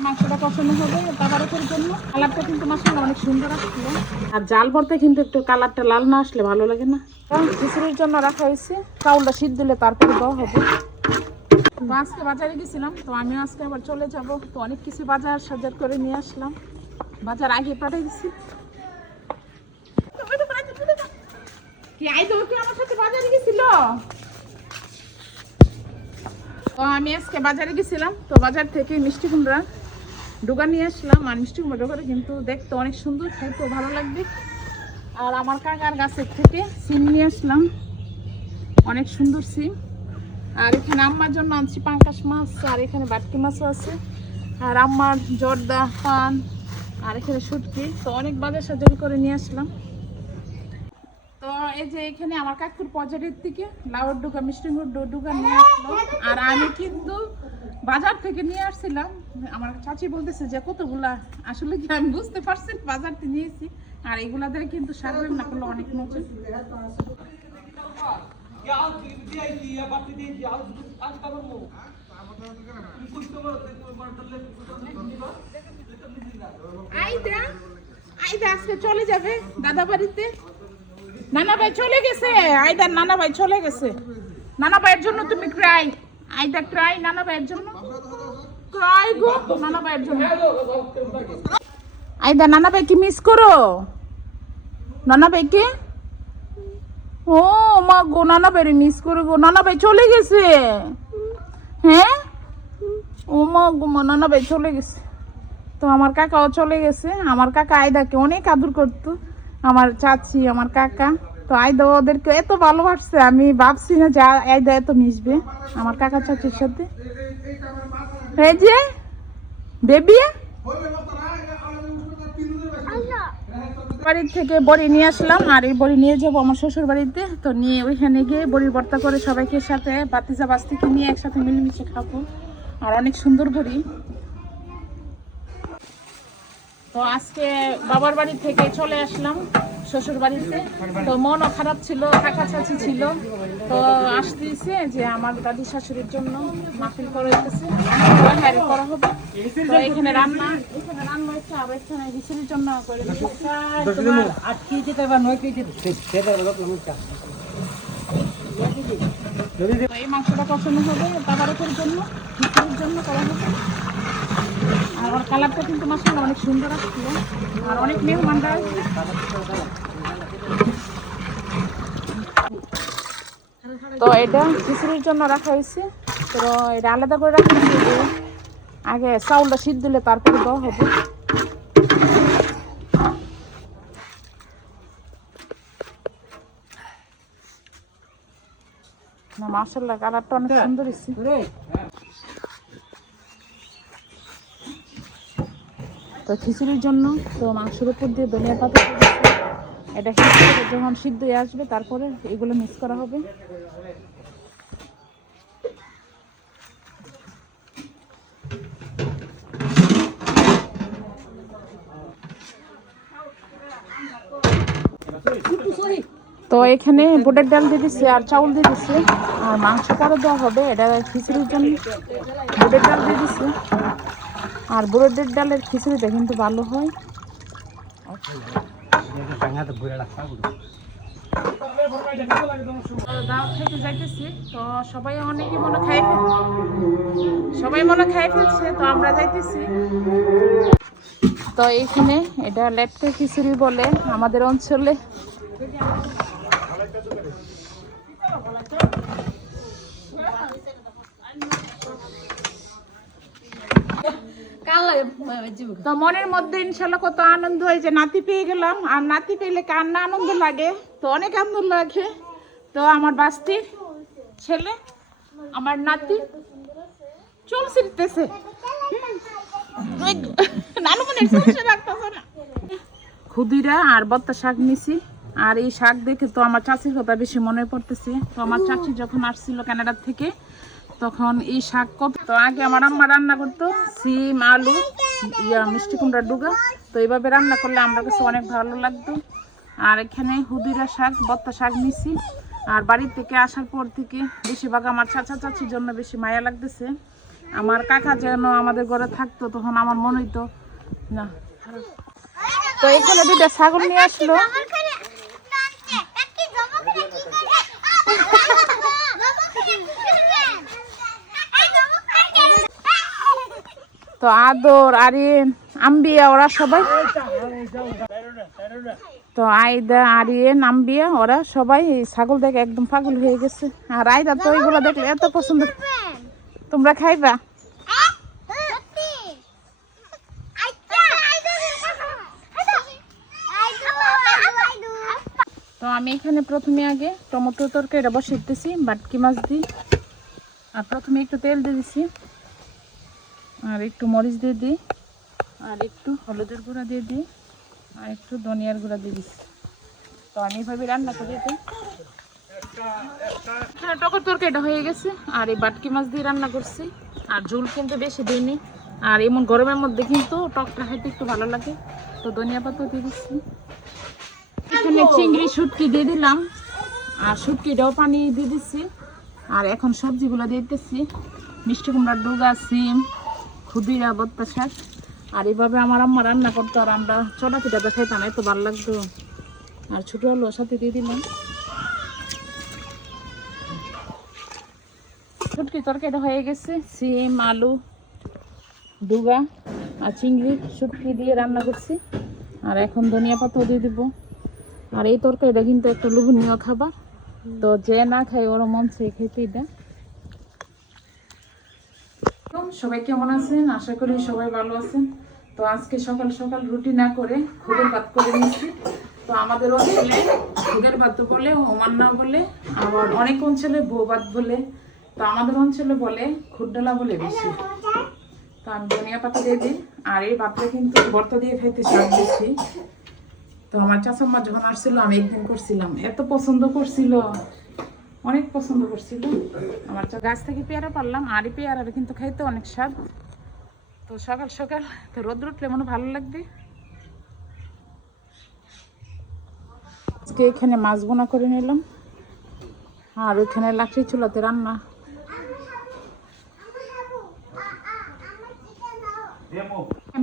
এই মাংসটা কষানো হবে তাবারকের জন্য। কালারটা কিন্তু মাশাআল্লাহ অনেক সুন্দর আসছিল। আর জাল ভরতে কিন্তু একটু কালারটা লাল না আসলে ভালো লাগে না। খিচুড়ির জন্য রাখা হয়েছে, চাউলটা সিদ্ধ দিলে তারপরে দেওয়া হবে। তো আজকে বাজারে গেছিলাম, তো আমি আজকে আবার চলে যাব। তো অনেক কিছু বাজার সাজার করে নিয়ে আসলাম, বাজার আগে পাঠিয়ে দিচ্ছি। কি আইতো কি আমার সাথে বাজারে গেছিল? তো আমি আজকে বাজারে গেছিলাম, তো বাজার থেকে মিষ্টি কুমড়া ডুগা নিয়ে আসলাম। আর মিষ্টি কুমড়া ডুগাটা কিন্তু দেখতে অনেক সুন্দর, খাইতেও ভালো লাগবে। আর আমার কাকার গাছের থেকে সিম নিয়ে আসলাম, অনেক সুন্দর সিম। আর এখানে আম্মার জন্য আনছি পাঙ্কাশ মাছ, আর এখানে বাটকি মাছও আছে। আর আম্মার জর্দা পান, আর এখানে শুটকি। তো অনেক বাজার সাজারি করে নিয়ে আসলাম। তো এই যে এখানে আমার কাকুর পজারের থেকে লাউর ডুগা মিষ্টি ডুগা নিয়ে আসলো। আর আমি কিন্তু বাজার থেকে নিয়ে আসছিলাম। আমার চাচি বলতেছে যে কতগুলা, আসলে কি আমি বুঝতে পারছি বাজার থেকে নিয়েছি। আর এগুলা দিয়ে কিন্তু শাক রান্না করলে অনেক মজা। আইদা আজকে চলে যাবে দাদা বাড়িতে। নানা ভাই চলে গেছে, আইদার নানা ভাই চলে গেছে। নানা ভাইয়ের জন্য তুমি ক্রাই, আইদা ক্রাই নানা ভাইয়ের জন্য, ক্রাই গো নানা ভাইয়ের জন্য। আইদা নানা ভাইকে মিস করো, নানা ভাইকে। ও মা গো, নানা ভাইরে মিস করে গো, নানা ভাই চলে গেছে। হ্যাঁ ও মা গো, মা নানা ভাই চলে গেছে। তো আমার কাকাও চলে গেছে। আমার কাকা আয়দাকে অনেক আদর করতো, আমার চাচি আমার কাকা। তো আয়দা ওদেরকে এত ভালোবাসছে, আমি ভাবছি না যে আয়দা এত মিশবে আমার কাকা চাচির সাথে। এই যে বেবি বাড়ির থেকে বড়ি নিয়ে আসলাম, আর এই বড়ি নিয়ে যাবো আমার শ্বশুর বাড়িতে। তো নিয়ে ওইখানে গিয়ে বড়ির ভর্তা করে সবাইকে সাথে বাতিজা বাস থেকে নিয়ে একসাথে মিলেমিশে খাবো। আর অনেক সুন্দর বড়ি। তো আজকে বাবার বাড়ি থেকে চলে আসলাম শ্বশুর বাড়িতে। তো মনও খারাপ ছিল, কাকা চাচি ছিল। তো আসতেছে যে আমার দাদি শাশুড়ির জন্য মাহফিল করাইতেছে, করা হবে। তো এখানে রান্না হচ্ছে, আবার এখানে খিচুড়ির জন্য করে এই মাংসটা কষানো হবে তাবারকের জন্য, খিচুড়ির জন্য করা হবে। আর ওর কালারটা কিন্তু মাশাআল্লাহ অনেক সুন্দর আসছিল। আর অনেক মেহমানরা আসবে। তো এটা খিচুড়ির জন্য রাখা হয়েছে। তো এটা আলাদা করে রাখা হয়েছে, আগে চাউলটা সিদ্ধ দিলে তারপরে দেওয়া হবে। না মাশাআল্লাহ কালারটা অনেক সুন্দর হয়েছে। তো খিচুড়ির জন্য তো মাংসের উপর দিয়ে ধনিয়া পাতা, এটা খিচুড়ি যখন সিদ্ধ হয়ে আসবে তারপরে এগুলো মিক্স করা হবে। তো এখানে বুটের ডাল দিয়ে দিচ্ছে আর চাউল দিয়ে দিচ্ছে, আর মাংস পরে দেওয়া হবে। এটা খিচুড়ির জন্য বুটের ডাল দিয়ে দিচ্ছে। আর বুটের ডালের খিচুড়িটা কিন্তু ভালো হয়। দাওয়াত খেতে যাইতেছি, তো সবাই অনেকে সবাই মনে খাই ফেলছে, তো আমরা যাইতেছি। তো এইখানে এটা লেটকা খিচুড়ি বলে আমাদের অঞ্চলে। তো মনের মধ্যে ইনশাল্লাহ কত আনন্দ হয় যে নাতি পেয়ে গেলাম। আর নাতি পেলে কার না আনন্দ লাগে, তো অনেক আনন্দ লাগে। তো আমার বাস্তির ছেলে, আমার নাতি চুল ছিঁড়তেছে, খুদিরা আর বত্তা শাক নিছি। আর এই শাক দেখে তো আমার চাচির কথা বেশি মনে পড়তেছে। তো আমার চাচি যখন আসছিল কানাডার থেকে, তখন এই শাক কত, তো আগে আমার আম্মা রান্না করতো সিম আলু মিষ্টি কুমড়ার ডুগা। তো এইভাবে রান্না করলে আমার কাছে অনেক ভালো লাগতো। আর এখানে হুদিরা শাক বত্তা শাক নিছি। আর বাড়ি থেকে আসার পর থেকে বেশিরভাগ আমার চাচা চাচির জন্য বেশি মায়া লাগতেছে। আমার কাকা যেন আমাদের ঘরে থাকতো তখন আমার মনে হইতো না। তো এখানে দুইটা ছাগল নিয়ে আসলো। তো আদর, আরিন, আম্বিয়া ওরা সবাই, তো আইদা, আরিন, আম্বিয়া ওরা সবাই এই ছাগল দেখে একদম পাগল হয়ে গেছে। আর আইদা তো ওইগুলো দেখলে এত পছন্দ। তোমরা খাইবা? তো আমি এখানে প্রথমে আগে টমেটো তরকারিটা বসিয়েছি বাটকি মাছ দিই। আর প্রথমে একটু তেল দিয়ে দিছি, আর একটু মরিচ দিয়ে দিই, আর একটু হলুদের গুঁড়া দিয়ে দিই, আর একটু ধনিয়ার গুঁড়া দিয়ে দিচ্ছি। তো আমি এভাবে রান্না করে দিই। হ্যাঁ, টকের তরকারিটা হয়ে গেছে। আর এই বাটকি মাছ দিয়ে রান্না করছি। আর ঝোল কিন্তু বেশি দিইনি। আর এমন গরমের মধ্যে কিন্তু টকটা খাইতে একটু ভালো লাগে। তো ধনিয়া পাতা দিয়ে দিচ্ছি। এখানে চিংড়ি শুটকি দিয়ে দিলাম, আর শুটকিটাও পানি দিয়ে দিচ্ছি। আর এখন সবজিগুলো দিয়ে দিচ্ছি, মিষ্টি কুমড়ার ডুগা, সিম, খুদিরা, বত্তা শাক। আর এইভাবে আমার আম্মা রান্না করতো, আর আমরা চটা পিঠাটা খাইতাম, এত ভালো লাগতো। আর ছোটো আলু সাথে দিয়ে দিলাম। শুটকি তরকারিটা হয়ে গেছে। সিম, আলু, ডুগা আর চিংড়ি শুটকি দিয়ে রান্না করছি। আর এখন ধনিয়া পাতাও দিয়ে দিব। আর এই তরকারিটা কিন্তু একটা লোভনীয় খাবার, তো যে না খায় ওরা মন চেয়ে খেতে এটা। সবাই কেমন আছেন? আশা করি সবাই ভালো আছেন। তো আজকে সকাল সকাল রুটি না করে খুদের ভাত করে নিয়েছি। তো আমাদের অঞ্চলে খুদের ভাত বলে, ওমান্না বলে, আবার অনেক অঞ্চলে বউ ভাত বলে। তো আমাদের অঞ্চলে বলে খুদডালা বলে বেশি। তো আমি ধনিয়া পাতা দিয়ে দিই। আর এই ভাতটা কিন্তু ভর্তা দিয়ে খাইতে স্বাদ বেশি। তো আমার চাচাম্মা যখন আসছিল আমি একদিন করছিলাম, এত পছন্দ করছিল, অনেক পছন্দ করছিল। আমার গাছ থেকে পেয়ারা পারলাম, আর এই পেয়ারাটা কিন্তু খাইতে অনেক স্বাদ। তো সকাল সকাল তো রোদ উঠলে মনে ভালো লাগবে। আজকে এখানে মাছ বোনা করে নিলাম, আর ওইখানে লাকড়ি চুলাতে রান্না।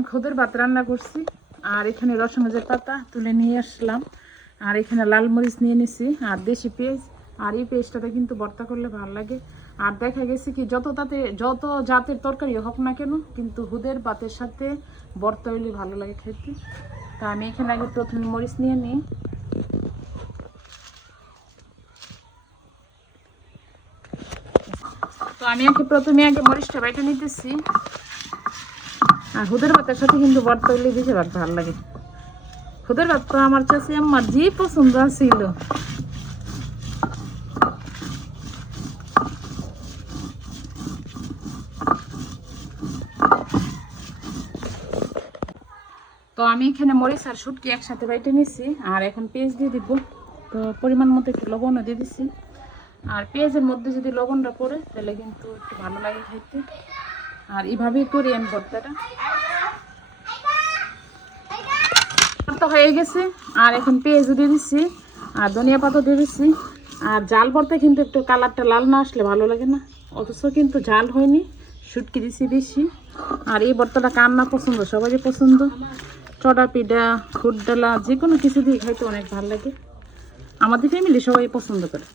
খুদের ভাত রান্না করছি। আর এখানে রসুনের পাতা তুলে নিয়ে আসলাম। আর এখানে লাল মরিচ নিয়ে নিছি, আর দেশি পেঁয়াজ। আর এই পেঁয়াজটাতে কিন্তু ভর্তা করলে ভালো লাগে। আর দেখা গেছে কি যত জাতের তরকারি হোক না কেন, কিন্তু খুদের ভাতের সাথে ভর্তা হইলে ভালো লাগে খেতে। তা আমি এখানে আগে প্রথমে মরিচ নিয়ে নিই। তো আমি প্রথমে আগে মরিচটা বাইটে নিতেছি। আর খুদের ভাতের সাথে কিন্তু ভর্তা হইলে বেশি ভালো লাগে। খুদের ভাত তো আমার চাষি আমার যে পছন্দ ছিল। তো আমি এখানে মরিচ আর শুটকি একসাথে বাইটে নিছি। আর এখন পেঁয়াজ দিয়ে দিব। তো পরিমাণ মতো একটু লবণও দিয়ে দিছি। আর পেঁয়াজের মধ্যে যদি লবণটা পড়ে তাহলে কিন্তু একটু ভালো লাগে খাইতে। আর এইভাবেই করি আমি ভর্তাটা। ভর্তা হয়ে গেছে। আর এখন পেঁয়াজও দিয়ে দিচ্ছি, আর ধনিয়া পাতা দিয়ে দিচ্ছি। আর জাল ভর্তা কিন্তু একটু কালারটা লাল না আসলে ভালো লাগে না, অথচ কিন্তু জাল হয়নি, শুটকি দিছি বেশি। আর এই ভর্তাটা কার না পছন্দ, সবারই পছন্দ। চটা পিঠা, খুদডালা যে কোনো কিছু দিয়ে খাইতে অনেক ভালো লাগে। আমাদের ফ্যামিলি সবাই পছন্দ করে।